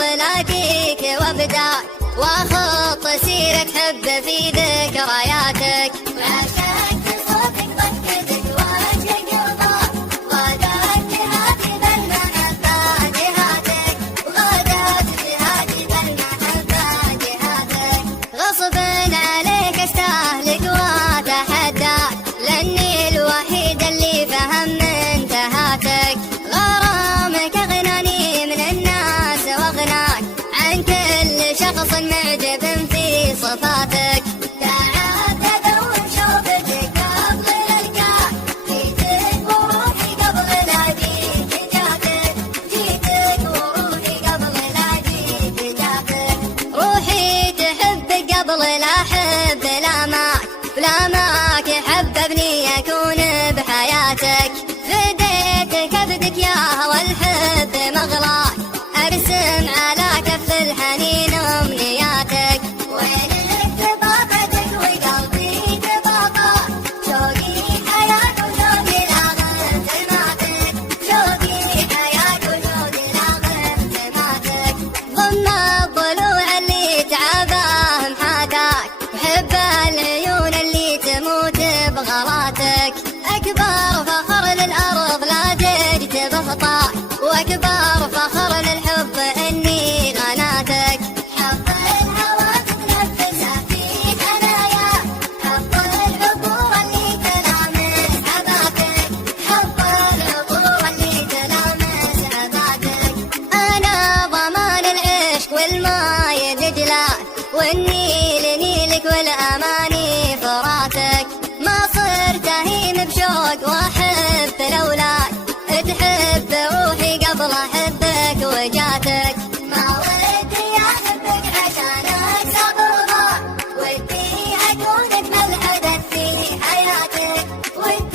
قبل اجيك وابدا واخط سيرة حب في ذكرياتك. وعشقت صوتك ضحكتك وجه قلبك غادت جهاتي بالمحبة جهاتك غادت جهاتي بالمحبة جهاتك. غصبا عليك استهلك واتحداك لاني الوحيد اللي فهم انتهاكك. غرامك اغناني من الناس واغناك عن كل شخص معجب في صفاتك. تعبت ادور شوفتك قبل القاك جيتك وروحي قبل لا جيت جاتك جيتك وروحي قبل لا جيت جاتك. روحي تحبك قبل لا احب لاماك حببني اكون بحياتك. فديتك ابدك يا هوى الحب مغلاك ارسم على كف الحنين امنياتك. وينك تباطتك وقلبي تباطا شوقي حياك وشوقي لاغر سماتك شوقي حياك وشوقي لاغر سماتك. ضم الضلوع اللي تعباه محاكاك وحب العيون اللي تموت بغلاتك. اكبر فخر للارض لا جئت بخطاك واكبر فخر للحب اني غناتك. حب الهوى تتنفسه في حنايا حب العبور اللي تلامس عباتك حب العبور اللي تلامس عباتك. انا ضمان العشق والماي دجلات والنيل نيلك والاماني فراتك. ما صرت اهيم بشوق واحب لولاك تحب روحي قبل احبك وجاتك. ما ودي احبك عشانك صبر ودي اكون اجمل حدث في حياتك ودي